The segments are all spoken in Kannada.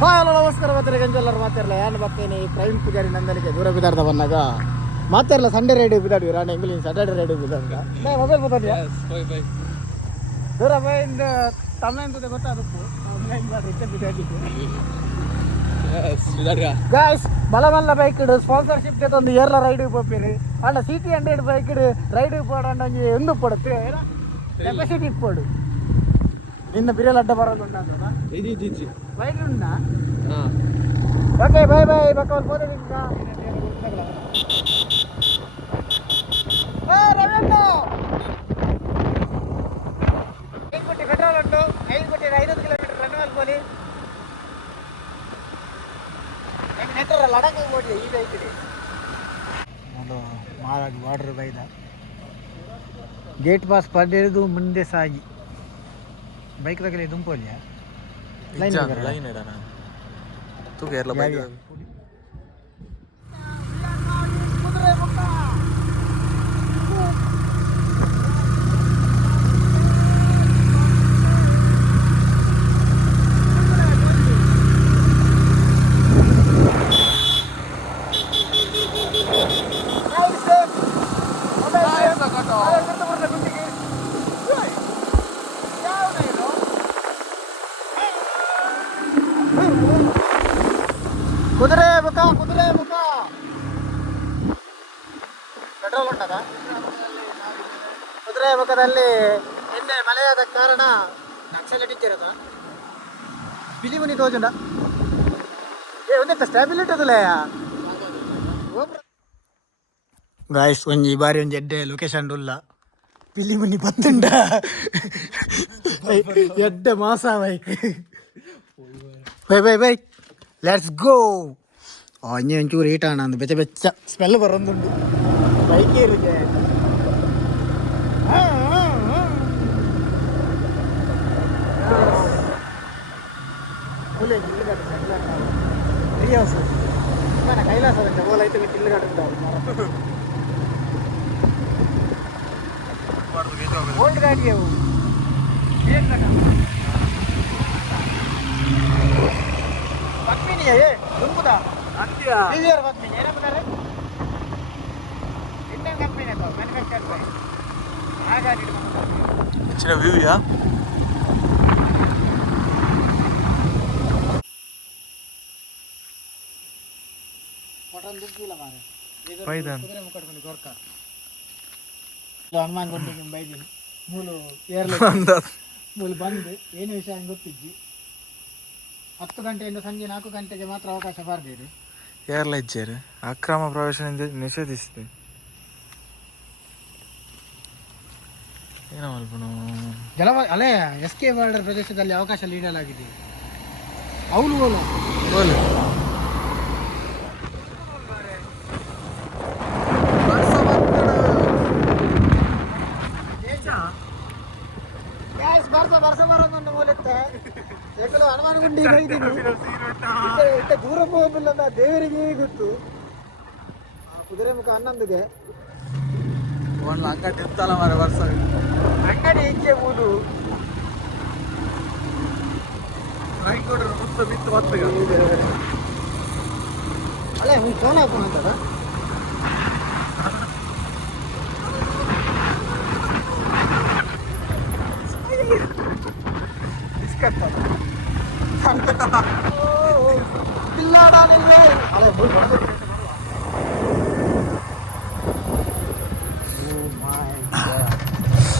ಹಲೋ ನಮಸ್ಕಾರ ಮಾತಾಡಿ ಗಂಜೆಲ್ಲರೂ ಮಾತಾಡಲ್ಲ ಏನು ಬರ್ತೇನೆ ಪ್ರವೀಣ್ ಪೂಜಾರಿ ನಂದನಿಗೆ ದೂರ ಬಿದ್ದಾಡ್ದ ಬಂದಾಗ ಮಾತಾಡಲ್ಲ ಸಂಡೇ ರೈಡ್ ಬಿದ್ದಾಡಿ ರಾಣ ಇಂಗ್ಲೀಷ್ ಸ್ಯಾಟರ್ಡೆ ರೈಡ್ ಬಿದ್ದಂಗ ಮೊಬೈಲ್ ಗೊತ್ತಾದ್ಯಾ ದೂರ ಬೈಂದ ತಮ್ಲೈನ್ ಜೊತೆ ಗೊತ್ತಾದಪ್ಪು ತಮ್ಲೈನ್ ಗಾಯ್ಸ್ ಬಲಮಲ್ಲ ಬೈಕ್ ಸ್ಪಾನ್ಸರ್ಶಿಪ್ ಒಂದು ಏರ್ಲ ರೈಡ್ போப்பேரு ஆனா ct100 பைக் ரைடு போடாண்டாங்க எந்த போடுது ಕೆಪಾಸಿಟಿ போடு ನಿನ್ನ ಬಿರಿಯಲ್ ಅಡ್ಡ ಬರೋದುಂಟಾ ಅಂತ ಇದು ಇದು ವೈಡ್ ಉಂಟಾ ಓಕೆ ಬೈ ಬೈ ಬಕವಲ್ ಪೋದೆ ನಿಂತ ಏ ರವೀಂದ್ರ 5 ಕೋಟಿ ಪೆಟ್ರೋಲ್ ಉಂಟು 5 ಕೋಟಿ 50 ಕಿಲೋಮೀಟರ್ ರನ್ವಲ್ ಬೋಲಿ ನೆಟ್ಟರ ಲಡಂಗ ಓಡಿ ಈ ಬೈಕಿಗೆ ನಾನು ಮಾರಾಗಿ ಬಾರ್ಡರ್ ಬೈದ ಗೇಟ್ ಪಾಸ್ ಪಡೆದು ಮುಂದೆ ಸಾಗಿ ಬೈಕ್ ತಗಲಿ ದುಂಪೋಲಿಯಾ ಲೈನ್ ಇಡಣ ತೂ ಕೇರಳ ಬೈಕ್ ಕುದುರೆಮುಖ ಪೆಟ್ರೋಲ್ ಉಂಟದ ಕುದುರೆಮುಖದಲ್ಲಿ ನಿನ್ನೆ ಮಳೆಯಾದ ಕಾರಣ ನಕ್ಸಲಿಟ್ಟಿರೋದ ಬಿಲಿ ಮುನಿ ತೋಜುಂಡ ಏ ಒಂದಿತ್ತ ಸ್ಟೆಬಿಲಿಟಿ ಅದಲ್ಲಯ್ಯ ಗಾಯ್ಸ್ ಒಂಜಿ ಬಾರಿ ಒಂಜಿ ಎಡ್ಡೆ ಲೊಕೇಶನ್ ಉಲ್ಲ ಬಿಲಿ ಮುನಿ ಬತ್ತುಂಡ ಎಡ್ಡೆ ಮಾಸ bike bye bye bye let's go ഇനി ಒಂಚೂರು ಹೀಟಾಣ ಅಂದು ಬೆಚ್ಚ ಬೆಚ್ಚ ಸ್ಮೆಲ್ ಬರೋದುಂಡು ಬೈಕೇ ಇರುತ್ತೆ ಕೈಲಾಸ ಬೋಲ ಐತೆ ಕಿಲ್ಲುಗಾಟ ಓಲ್ಡ್ ಗಾಡಿ ಅವು ಪತ್ಮಿನಿಯೇ ದುಂಬುದಾ ಪ್ರೀವಿಯರ್ ಪತ್ಮಿನಿ ಏನಂತಾರೆ ಇಂಡಿಯನ್ ಕಂಪನಿ ಅದು ಮ್ಯಾನುಫ್ಯಾಕ್ಚರ್ ಹಾಗಾಗಿ ಹೆಚ್ಚಿನ ವ್ಯೂಯಾ ಮಟನ್ ದುಡ್ಡಿಲ್ಲ ಮಾರೆ ಪೈದನ್ ಕುದುರೆಮುಖ ಕೊಂಡು ಗೊರ್ಕ ಹನುಮಾನ್ ಗುಂಡಿಗೆ ಬೈದಿನಿ ಮೂಲು ಏರ್ಲೆ ಮೂಲು ಬಂದು ಏನು ವಿಷಯ ಹಂಗೆ ಗೊತ್ತಿದ್ದಿ 10 ಗಂಟೆಯಿಂದ ಸಂಜೆ 4 ಗಂಟೆಗೆ ಮಾತ್ರ ಅವಕಾಶ ಬರ್ಬೇಡಿ ಯಾರೆಲ್ಲ ಇದ್ದಾರೆ ಅಕ್ರಮ ಪ್ರವೇಶ ನಿಷೇಧಿಸಿದೆ ಏನೋ ಜಲವ ಅಲ್ಲೇ ಎಸ್ಕೆ ಬಾರ್ಡರ್ ಪ್ರದೇಶದಲ್ಲಿ ಅವಕಾಶ ನೀಡಲಾಗಿದೆ ಅವಳು ವರ್ಷ ಬರೋದನ್ನು ಮೂಲತ್ತೆ ಯಾಕಂದ್ರೆ ಹನುಮಾನ ಗುಂಡಿ ಬೈದೀನಿ ದೂರ ಹೋಗಲಿಲ್ಲ ಅಂತ ದೇವರಿಗೆ ಗೊತ್ತು ಕುದುರೆಮುಖ 11ಗೆ ಒಂದು ಅಂಗಡಿ ಇರ್ತಲ್ಲ ಮಾರ ವರ್ಷ ಅಂಗಡಿ ಈಚೆ ಊದು ಬಿತ್ತು ಹೊತ್ತಿಗೆ ಅಲ್ಲ ಫೋನ್ ಹಾಕೋಣ ಅಂತದ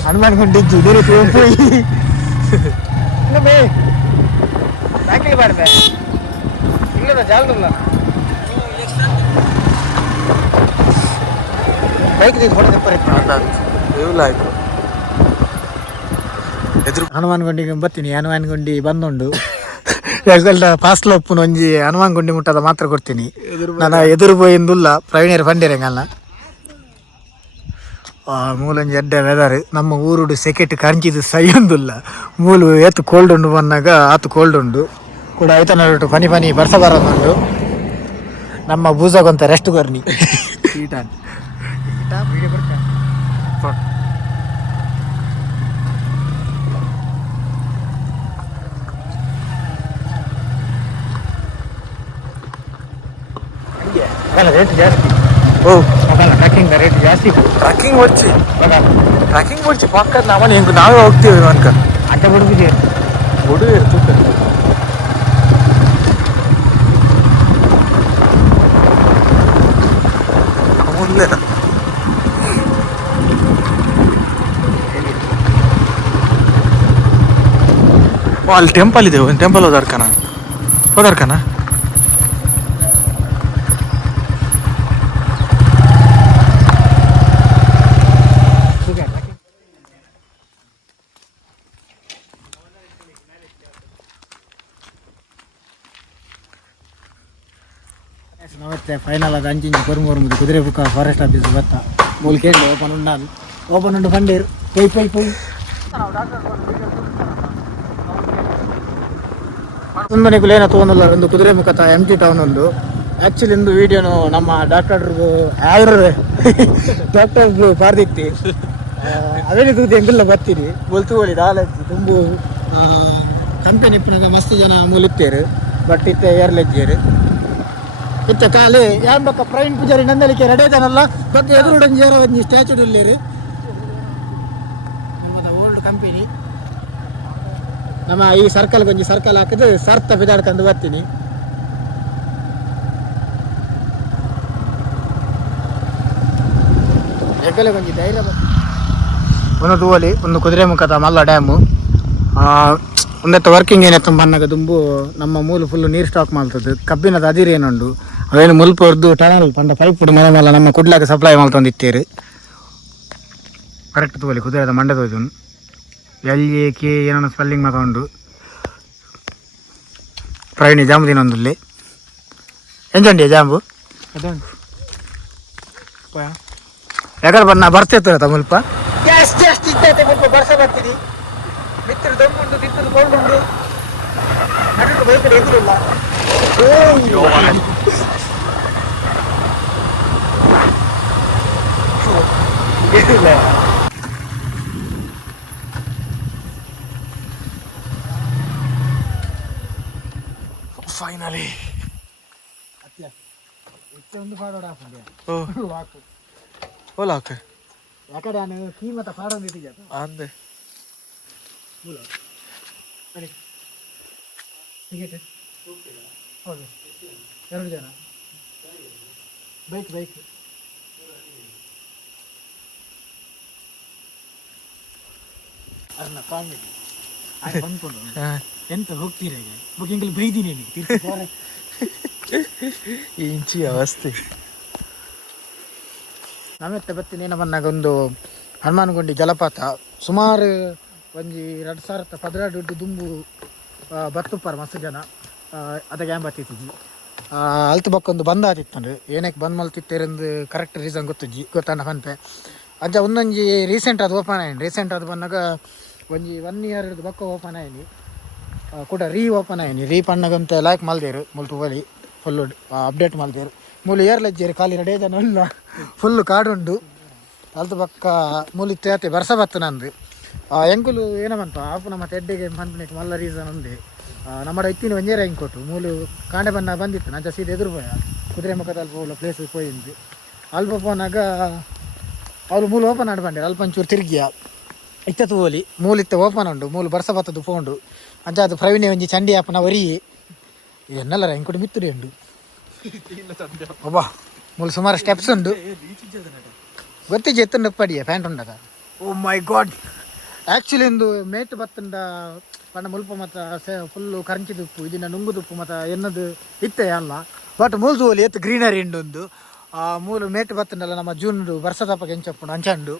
ಹನುಮಾನ್ ಗುಂಡಿದ್ದು ಬೇರೆ ಹೋಗಿ ಬ್ಯಾಕಿಗೆ ಬಾರ್ದೆ ಇಲ್ಲ ಜಾಗಲ್ಲ ಬೈಕ್ ಆಯ್ತು ಹನುಮಾನ್ ಗುಂಡಿಗೆ ಬರ್ತೀನಿ ಹನುಮಾನ್ ಗುಂಡಿ ಬಂದುಂಡು ಫಾಸ್ಟ್ ಲಪ್ಪು ಒಂಜಿ ಹನುಮಾನ್ ಗುಂಡಿ ಮುಟ್ಟದ ಮಾತ್ರ ಕೊಡ್ತೀನಿ ನಾನು ಎದುರು போಯಿಂದುಲ್ಲ ಪ್ರವೀಣರು ಪಂಡಿರಂಗಲ್ಲ ಮೂಲೊಂಜಿ ಎಡ್ಡೆ ವೆದರ್ ನಮ್ಮ ಊರುಡು ಸೆಕೆಟ್ ಕಂಚಿದು ಸೈಯೊಂದುಲ್ಲ ಮೂಲು ಎತ್ತು ಕೋಲ್ಡ್ ಉಂಡು ಬಂದಾಗ ಆತು ಕೋಲ್ಡ್ ಉಂಡು ಕೂಡ ಐತನಟ್ಟು ಪನಿ ಬರ್ಸ ಬರೋದುಂಡು ನಮ್ಮ ಬೂಜಾಗೊಂತ ರೆಸ್ಟ್ ಕೊರ್ನಿ ಅಲ್ಲ ರೇಟ್ ಜಾಸ್ತಿ. ಓ ಅಲ್ಲ ಟ್ರಕ್ಕಿಂಗ್ ರೇಟ್ ಜಾಸ್ತಿ. ಟ್ರಕ್ಕಿಂಗ್ వచ్చి ಟ್ರಕ್ಕಿಂಗ್ వచ్చి ಪಕ್ಕದ ನಮ್ಮನೆ ಹಿಂಗೆ ನಾವೇ ಹೋಗ್ತೀವಿ ಅನ್ಕ ಅಡ್ಡ ಬಿಡುವಿದೆ ಹುಡುಗ ತೂಕ ಮುಂದೆ ಅಲ್ಲಿ ಟೆಂಪಲ್ ಇದೆ, ಒಂದು ಟೆಂಪಲ್ ಹೋದಾರ್ಕನ ನಮస్తే ಫೈನಲ್ ಅದು ಅಂಚಿಂಚು ಪೊರುಮುದು ಕುದುರೆಮುಖ ಫಾರೆಸ್ಟ್ ಆಫೀಸ್ ಬತ್ತ ಮೂಲ್ಕೇಂಡು ಓಪನ್ ಉಂಡು ಪಂಡೇರು ಪೊಯ್ ತುಂಬನಿಗೂ ಏನ ತೊಗೊಂಡಲ್ಲ ಒಂದು ಕುದುರೆಮುಖ ಎಂಟಿ ಟೌನ್ ಒಂದು. ಆ್ಯಕ್ಚುಲಿ ಇಂದು ವೀಡಿಯೋನು ನಮ್ಮ ಡಾಕ್ಟರ್ದು ಡಾಕ್ಟರ್ದು ಪಾರ್ದಿತ್ತಿ ಅವೇನು ತೂತಿ ಎಂಗಿಲ್ಲ ಬರ್ತೀರಿ ಬೊಲ್ತುವಳಿ ದಾಲಜ್ಜಿ ತುಂಬು ಕಂಪೆನಿ ಇಪ್ಪಿನಾಗ ಮಸ್ತ್ ಜನ ಮೂಲಿತ್ತೇರು ಬಟ್ ಇತ್ತೆ ಏರ್ಲೆಜ್ಜೇರು ಇತ್ತ ಕಾಲಿ ಯಾನ್ ಬಕ್ಕ ಪ್ರವೀಣ್ ಪೂಜಾರಿ ನಂದಲಿಕೆ ರೆಡಿ ಆಯ್ತಾನಲ್ಲ ಬಟ್ ಎದುರುಡಂಜಿ ಏರೋ ಒಂಜಿ ಸ್ಟ್ಯಾಚ್ಯೂ ಇಲ್ಲೇರಿ ನಮ್ಮದ ಓಲ್ಡ್ ಕಂಪೆನಿ. ನಮ್ಮ ಈ ಸರ್ಕಲ್ಗೆ ಒಂಜಿ ಸರ್ಕಲ್ ಹಾಕಿದ್ದು ಸರ್ತ ಬಿದಾಡ್ಕೊಂಡು ಬರ್ತೀನಿ. ಹೆಗ್ಗಲೆ ಒಂಜಿ ಧೈರ್ಯ ಒಂದು ತೂವಲಿ ಒಂದು ಕುದುರೆಮುಖದ ಮಲ್ಲ ಡ್ಯಾಮು ಒಂದೆತ್ತ ವರ್ಕಿಂಗ್ ಏನೆತ್ತ ಬಣ್ಣಗ ದುಂಬು ನಮ್ಮ ಮೂಲು ಫುಲ್ಲು ನೀರು ಸ್ಟಾಕ್ ಮಾಡ್ತದೆ. ಕಬ್ಬಿನದ ಅದಿರು ಏನುಂಡು ಅವೇನು ಮುಲ್ಪೊರ್ದು ಟನಲ್ ಪಂಡ ಪೈಪ್ ಮನೆ ಮೇಲೆ ನಮ್ಮ ಕುಡ್ಲಾಗ ಸಪ್ಲೈ ಮಾಡ್ತಂದಿತ್ತೇರು. ಕರೆಕ್ಟ್ ತೂವಲಿ ಕುದುರೆದ ಮಂಡೆ ತೋಜು LAK ಏನೋ ಸ್ಪೆಲ್ಲಿಂಗ್ ಮಾತಾಡು ಪ್ರವೀಣಿ ಜಾಂಬು ದಿನೊಂದುಲ್ಲಿ ಎಂಜಂಡಿ ಜಾಂಬು ಯಾಕಂದ್ರೆ ನಾ ಬರ್ತಿರ್ತಾರೆ ಮುಲ್ಪ ಜಾಸ್ತಿ ಇರ್ತೈತೆ ಮುಲ್ಪ ಬರ್ಸ ಬರ್ತೀನಿ ಬಿತ್ತರು ದಮ್ಮುಂಡು ಬಿತ್ತರು ಕೊಂಡುಂಡು ಅದಕ್ಕೆ ಬೈಕಡೆ ಎದುರಿಲ್ಲ ಫೈನಲಿ ಒಂದು ಪಾಡೋಡ ವಾಕು ಓಲಾಕ ಯಾಕಡೆ ನಾನು ಕೀಮತ ಪಾಡೊಂದಿಟ್ಟಿದ್ದೆ ಅಂದೆ ಟಿಕೆಟ್ ಹೌದು 2 ಜನ ಬೈಕ್ ಅದನ್ನ ಕಾಮಿಡಿ ಬಂದ್ಕೊಂಡು ಎಂತ ಹೋಗ್ತೀರ ಬುಕಿಂಗಲ್ಲಿ ಬೈದೀನಿ ಇಂಚಿ ಅವಸ್ಥೆ. ನಾವೆತ್ತ ಬತ್ತೀನಿ ನಮ್ಮನ್ನಾಗ ಒಂದು ಹನುಮಾನ ಗುಂಡಿ ಜಲಪಾತ ಸುಮಾರು ಒಂಜಿ 2016 ದುಂಬು ಬತ್ತುಪ್ಪಾರ ಮಸ್ತ್ ಜನ ಅದಕ್ಕೆ ಏನ್ ಬತ್ತಿಜ್ಜಿ ಅಲ್ತು ಬಕ್ಕೊಂದು ಬಂದ್ ಆತಿತ್ತಂದ್ರೆ ಏನಕ್ಕೆ ಬಂದ್ ಮಲ್ತಿತ್ತೇರಂದು ಕರೆಕ್ಟ್ ರೀಸನ್ ಗೊತ್ತಾನ ಕನ್ಪೆ ಅಂಚ ಒಂದೊಂಜಿ ರೀಸೆಂಟ್ ಅದು ಓಪನ್ ಆಯ್ನಿ. ರೀಸೆಂಟ್ ಅದು ಬಂದಾಗ ಒಂಜಿ 1 year ಬಕ್ಕ ಓಪನ್ ಆಯ್ನಿ ಕೂಡ ಓಪನ್ ಆಯ್ನಿ. ಪಣ್ಣಗಂತ ಲೈಕ್ ಮಲ್ದೇರು ಮುಲ್ತು ಹೋಲಿ ಫುಲ್ಲು ಅಪ್ಡೇಟ್ ಮಲ್ದೇರು ಮೂಲು ಏರ್ಲೆಜ್ಜೇರು ಖಾಲಿ ರೆಡಿ ಜನ ಇಲ್ಲ ಫುಲ್ಲು ಕಾಡುಂಡು ಅಲ್ತು ಬಕ್ಕ ಮೂಲು ಇತ್ತೆ ಬರ್ಸ ಬತ್ತು ನಂದು ಎಂಕುಲು ಏನಮಂತ ಆಪು ನಮ್ಮ ತೆಡ್ಡೆಗೆ ಪಂಪನಿಗೆ ಮಲ್ಲ ರೀಸನ್ ಉಂಡೆ ನಮ್ಮ ಇತ್ತಿನ ಒಂಜೇರ ಹಿಂಗೆ ಕೊಟ್ಟು ಮೂಲು ಕಾಂಡೆ ಬಣ್ಣ ಬಂದಿತ್ತು ನಾನು ಸೀದಾ ಎದುರು ಪೋಯ ಕುದುರೆಮುಖದ ಅಲ್ಪ ಹೋಗ್ಲ ಪ್ಲೇಸ್ ಪೋಯಿಂದು ಅಲ್ಪ ಪೋನಾಗ ಅವ್ರು ಮೂಲು ಓಪನ್ ಆಡ್ಬಂಡ್ಯಾರ ಅಲ್ಪ ಒಂಚೂರು ತಿರ್ಗಿಯ ಇತ್ತತ್ತು ಹೋಲಿ ಮೂಲು ಇತ್ತ ಓಪನ್ ಉಂಡು ಮೂಲು ಬರ್ಸ ಬತ್ತದು ಫೋಂಡು ಅಂಚ ಅದು ಪ್ರವೀಣೆ ಒಂಜಿ ಚಂಡಿ ಆಪನ ವರಿ ಎನ್ನಲ್ಲರ ಇಂಕೋಟಿ ಮಿತ್ತುಡಿ ಉಂಡು ಒಬ್ಬ ಮೂಲು ಸುಮಾರು ಸ್ಟೆಪ್ಸ್ ಉಂಡು ಗೊತ್ತಿಜ್ಜಿ ಎತ್ತುಂಡು ಪಡಿಯ ಪ್ಯಾಂಟ್ ಉಂಡದ. ಓ ಮೈ ಗಾಡ್ ಆ್ಯಕ್ಚುಲಿ ಇಂದು ಮೇಟ್ ಬತ್ತಂಡ ಪಂಡ ಮುಲ್ಪ ಮತ್ತು ಫುಲ್ಲು ಕರಂಚಿದುಪ್ಪು ಇದನ್ನ ನುಂಗುದುಪ್ಪು ಮತ್ತು ಎನ್ನದು ಇತ್ತೆ ಅಲ್ಲ ಬಟ್ ಮೂಲ್ದು ಹೋಲಿ ಎತ್ತು ಗ್ರೀನರಿ ಉಂಡು ಒಂದು ಮೂಲು ಮೇಟ್ ಬತ್ತಂಡಲ್ಲ ನಮ್ಮ ಜೂನ್ಡು ವರ್ಷದಪ್ಪ ಕೆಂಚಪ್ಪುಂಡು ಅಂಚಂಡು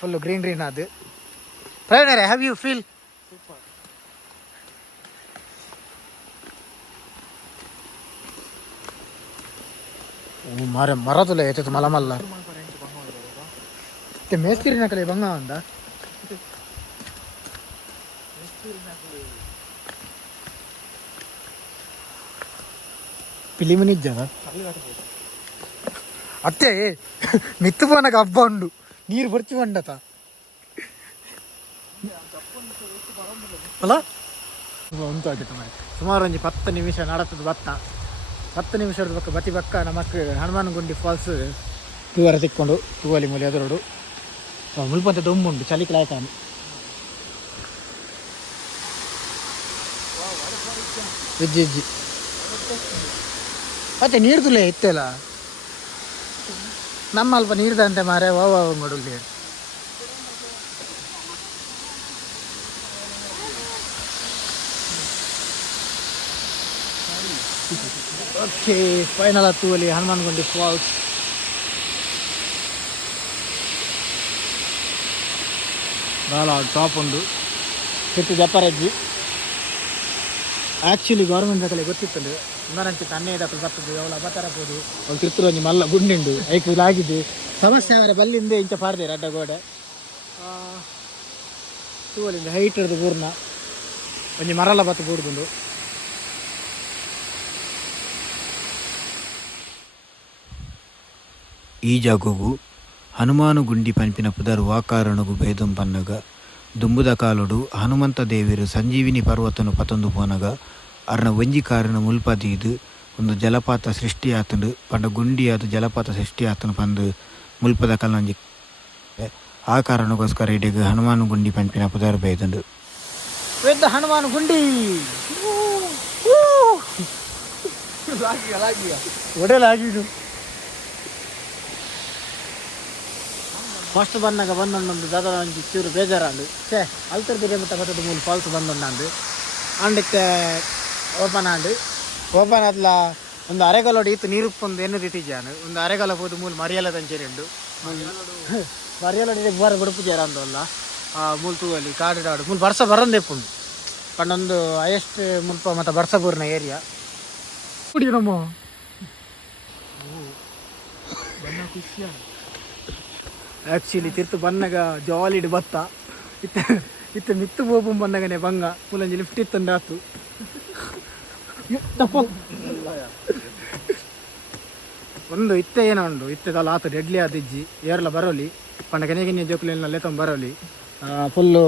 ಫುಲ್ಲು ಗ್ರೀನ್ ಅದು. ಪ್ರವೀಣರೇ ಹ್ಯಾವ್ ಯು ಫೀಲ್? ಓ ಮರದುಲ ಎತ್ತದು ಮಲಮಲ್ಲ ಮೇಸ್ತಿರಿನ ಕಡೆ ಬಂಗ ಅಂದ ಫಿಲಿಮ್ ನಿಜ ಅತ್ತೆ ಮಿತ್ತು ಪೋನಗ ಹಬ್ಬ ಉಂಡು ನೀರು ಬರ್ತಿ ಬಂಡತ ಅಲ್ಲ ಉಂಟು ಆಗಿತ್ತು ಸುಮಾರು ಒಂದು 10 ನಿಮಿಷ ನಡತದ ಭತ್ತ 10 ನಿಮಿಷದ ಪಕ್ಕ ಬತ್ತಿ ಪಕ್ಕ ನಮಕ್ ಹನುಮಾನ ಗುಂಡಿ ಫಾಲ್ಸ್ ತೂವರ ತಿಕ್ಕೊಂಡು ತೂವಲಿ ಮೂಲೆ ಎದುರೋಡು ಮುಲ್ಪಂತ ದೊಂಬುಂಡು ಚಳಿ ಕ್ಲಾಯ್ತಾನು ಹೆಜ್ಜೆ ಮತ್ತೆ ನೀರ್ದುಲೇ ಇತ್ತಲ್ಲ ನಮ್ಮ ಅಲ್ಪ ನೀರ್ದಂತೆ ಮಾರೆ ವಾವ ನೋಡಲಿ ಓಕೆ ಫೈನಲ್ ಹತ್ತುವಲ್ಲಿ ಹನುಮಾನ ಗುಂಡಿ ಫಾಲ್ಸ್ ಭಾಳ ಟಾಪ್ ಉಂಡು ಸಿಟ್ಟು ಜಪ್ಪರಜ್ಜಿ ಆ್ಯಕ್ಚುಲಿ ಗೌರ್ಮೆಂಟ್ ದಾಖಲೆ ಗೊತ್ತಿತ್ತಂದು ಇನ್ನರಂಚೆ ತನ್ನೇ ದಾಖಲೆ ಬರ್ತದೆ ಅವಳು ಅಬತರಬೋದು ಅವಳು ತಿರ್ತರು ಒಂಜಿ ಮಲ್ಲ ಗುಂಡಿಂಡು ಐಕು ಆಗಿದೆ ಸಮಸ್ಯೆ ಅವರ ಬಲ್ಲಿಂದ ಇಂಚ ಪಾಡ್ದೇರು ಅಡ್ಡಗೋಡೆ ತೂವಲಿಂದ ಹೈಟ್ ಇರೋದು ಪೂರ್ಣ ಒಂಜಿ ಮರಲ ಬತ್ತು ಬೂಡ್ದುಂಡು ಈ ಜಾಗವು ಹನುಮಾನ ಗುಂಡಿ ಪಂಪಿನ ಪುದರ್ ವಾಕಾರಣಗು ಭೇದಂ ಪನ್ನಗ ದುಂಬುದ ಕಾಲುಡು ಹನುಮಂತ ದೇವಿರು ಸಂಜೀವಿನಿ ಪರ್ವತನು ಪತೊಂದು ಪೋನಗ ಅರ್ನ ಒಂಜಿ ಕಾರಣ ಮುಲ್ಪದೀದು ಒಂದು ಜಲಪಾತ ಸೃಷ್ಟಿಯಾತಂಡು ಪಂಡ ಗುಂಡಿಯಾದ ಜಲಪಾತ ಸೃಷ್ಟಿಯಾತನು ಪಂದು ಮುಲ್ಪದ ಕಲ್ಲಂಜಿ ಆ ಕಾರಣಕ್ಕೋಸ್ಕರ ಇಡೀಗ ಹನುಮಾನ ಗುಂಡಿ ಪಂಪಿನ ಪುದರ್ ಭೇದಂಡು ವೆದ್ದ ಹನುಮಾನ ಗುಂಡಿ ಒಡೆಲಾಗಿದು ಫಸ್ಟ್ ಬಂದಾಗ ಬಂದೊಂದು ದಾದ ಒಂಜಿ ಚೂರು ಬೇಜಾರಾಂಡು ಅಲ್ತರ್ ಬೇರೆ ಮತ್ತು ಬತ್ತದ ಮೂಲ ಫಾಲ್ಸ್ ಬಂದೊಂಡು ಅಂಡಕ್ಕೆ ಓಪನ್ ಆದ್ಲ ಒಂದು ಅರೆಗಲೋಡು ಇತ್ತು ನೀರು ಒಂದು ಎನ್ನು ತಿಟ್ಟಿಜಾನು ಒಂದು ಅರೆಗಲ ಹೋದು ಮೂಲ ಮರಿಯಲ ತಂಚೇರಿ ಉಂಡು ಮರಿಯಲೋಡಿ ಬಾರ ಬುಡುಪು ಜೇರ ಅಂದಲ್ಲ ಮೂಲ ತೂವಲ್ಲಿ ಕಾಡಿಡಾಡು ಮೂಲ ಬರ್ಸ ಬರಂದೆಪ್ಪುಂಡು ಪಂಡೊಂದು ಹೈಯೆಸ್ಟ್ ಮುಲ್ಪ ಮತ್ತು ಬರ್ಸಪೂರ್ಣ ಏರಿಯಾ ಕುಡಿ ನಮ್ಮ ಆ್ಯಕ್ಚುಲಿ ತಿರ್ತು ಬನ್ನಗ ಜಾಲಿಡ್ ಬತ್ತ ಇತ್ತ ಮಿತ್ತು ಬೋಪು ಬನ್ನಗನೆ ಬಂಗ ಪುಲಂಜಿ ಲಿಫ್ಟ್ ಇತ್ತಂದಾತು ಒಂದು ಇತ್ತ ಏನೋ ಉಂಡು ಇತ್ತದಲ್ಲ ಆತು ಡೆಡ್ಲಿ ಆದಿಜ್ಜಿ ಏರ್ಲ ಬರೋಲಿ ಪಂಡ ಕೆನೆಗೆನೆ ಜೋಕ್ಲಿನಲ್ಲೇ ತೊಂದು ಬರೋಲಿ ಫುಲ್ಲು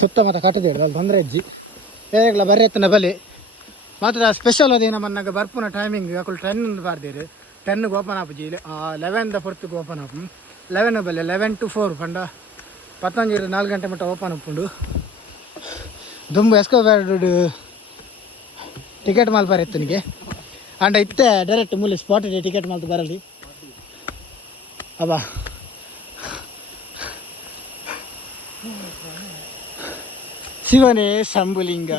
ಸುತ್ತಮುತ್ತ ಕಟ್ಟದೇಳು ಅಲ್ಲಿ ತೊಂದರೆ ಅಜ್ಜಿ ಏರ್ಲ ಬರ್ರಿ ಎತ್ತನ ಬಲೆ ಮಾತ್ರ ಸ್ಪೆಷಲ್ ಅದೇನ ಮನ್ನಾಗ ಬರ್ಪುನ ಟೈಮಿಂಗ್ ಅಕುಲ್ 10 ಬಾರ್ದೇರು 10ಗೆ ಓಪನ್ ಆಪುಜಿ 11 4ಗೆ ಓಪನ್ ಆಪು 11 ಬಲ್ಲೆ 11 to 4 ಪಂಡ 4 ಗಂಟೆ ಮಟ್ಟ ಓಪನ್ ಉಪ್ಪುಂಡು ದುಂಬು ಎಸ್ಕೋಬ್ಯಾರ್ಡು ಟಿಕೆಟ್ ಮಾಲ್ಪಾರ ಎತ್ತನಿಗೆ ಅಂಡ ಇತ್ತೆ ಡೈರೆಕ್ಟ್ ಮೂಲೆ ಸ್ಪಾಟಿಗೆ ಟಿಕೆಟ್ ಮಾಲ್ತು ಬರಲಿ ಅಬ್ಬಾ ಶಿವನೇ ಶಂಭುಲಿಂಗ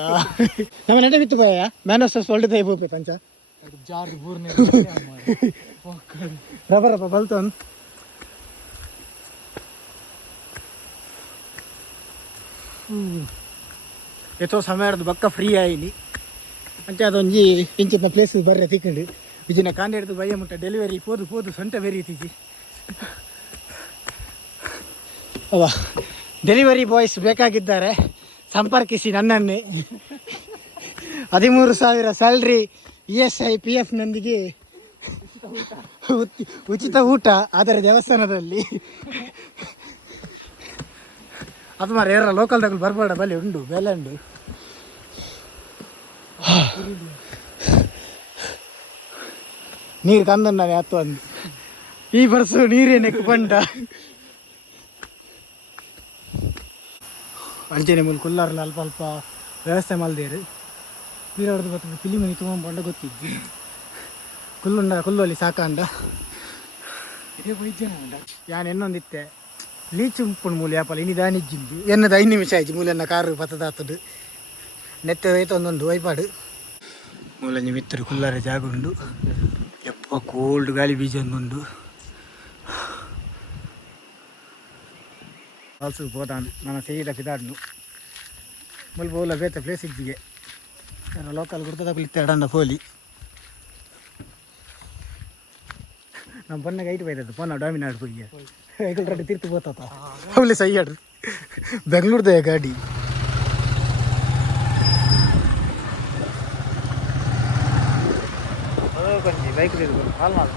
ನಮ್ಮ ನಡೆ ಬಿತ್ತು ಬರಯ್ಯ ಮ್ಯಾನೋಸಸ್ ಒಳ್ಳೆ ಹೋಗ್ಬೇಕು ಪಂಚ ಜಾರು ಬೂರ್ನೆ ರಬರಪ್ಪ ಬಲ್ತನ್ ಎಷ್ಟೋ ಸಮಯದ ಬಕ್ಕ ಫ್ರೀ ಆಯಿನಿ ಅಂಚೆ ಅದೊಂಜಿ ಇಂಚಿನ ಪ್ಲೇಸ್ ಬರ್ರೆ ತಿಕ್ಕೊಂಡು ವಿಜಿನ ಕಾಂಡಿಡ್ದು ಬಯ್ಯ ಮುಟ್ಟ ಡೆಲಿವರಿ ಪೋದು ಸೊಂಟ ಬೇರೆ ಇತ್ತೀಚಿ ಅವ ಡೆಲಿವರಿ ಬಾಯ್ಸ್ ಬೇಕಾಗಿದ್ದಾರೆ ಸಂಪರ್ಕಿಸಿ ನನ್ನನ್ನೇ 13,000 ಸ್ಯಾಲ್ರಿ ESI PFನೊಂದಿಗೆ ಉಚಿತ ಊಟ ಆದರೆ ದೇವಸ್ಥಾನದಲ್ಲಿ ಅದು ಮಾರ ಯಾರ ಲೋಕಲ್ದಾಗ ಬರ್ಬೇಡ ಬಲಿ ಉಂಡು ಬೆಲೆ ಉಂಡು ನೀರು ತಂದ ನಾನು ಯಾತು ಅಂದು ಈ ಬರ್ಸು ನೀರೇನಕ್ಕೆ ಬಂಡ ಅಂಚೆನೆ ಮೂಲ ಕುಲ್ಲಾರಲ್ಲ ಅಲ್ಪ ಅಲ್ಪ ವ್ಯವಸ್ಥೆ ಮಲ್ದೇರು ನೀರು ಹೊಡೆದು ಬರ್ತದೆ ಫಿಲಿಮನಿ ತೊಗೊಂಬಂಡ ಗೊತ್ತಿದ್ವಿ ಕುಲ್ಲಲ್ಲಿ ಸಾಕಂಡ ಯಾನ್ ಎನ್ನೊಂದಿತ್ತೆ ಲೀಚ್ ಉಂಪುಂಡು ಮೂಲ ಯಾಪಲ್ಲ ಇನಿ ದಾನಿಜ್ಜಿಂದು ಎನ್ನದ 5 ನಿಮಿಷ ಆಯ್ತು ಮೂಲೆನ್ನ ಕಾರು ಪತ್ತದಾತದು ನೆತ್ತ ಹೋಯ್ತು ಒಂದೊಂದು ವೈಪಾಡು ಮೂಲಂಜಿ ಮಿತ್ತರು ಕುಲ್ಲಾರ ಜಾಗ ಉಂಡು ಎಪ್ಪ ಕೋಲ್ಡ್ ಗಾಳಿ ಬೀಜ ಒಂದುಂಡು ಫಾಲ್ಸ್ ಹೋದಾನು ನನ್ನ ಸೀದ ಪಿದಾಡ್ನು ಮುಲ್ಪ ಓಲ ಬೇತ ಪ್ಲೇಸ್ ಇದ್ದಿಗೆ ಲೋಕಲ್ ಗುರ್ತದಕ್ಕಲಿತ್ತೆ ಎಡಂಡ ಪೋಲಿ ನಮ್ಮ ಬಣ್ಣಗೆ ಐಟು ಬೈದದ್ದು ಪೋನ ಡಾಮಿನಾಡ್ ಹೋಗಿ ಐಕಲ್ ರಡ್ಡು ತೀರ್ತು ಬೋತಾತ ಅವಳೆ ಸೈಯಾಡ್ರು ಬೆಂಗಳೂರ್ದ ಗಾಡಿ ಬೈಕ್ ಕಾಲ್ ಮಾಡ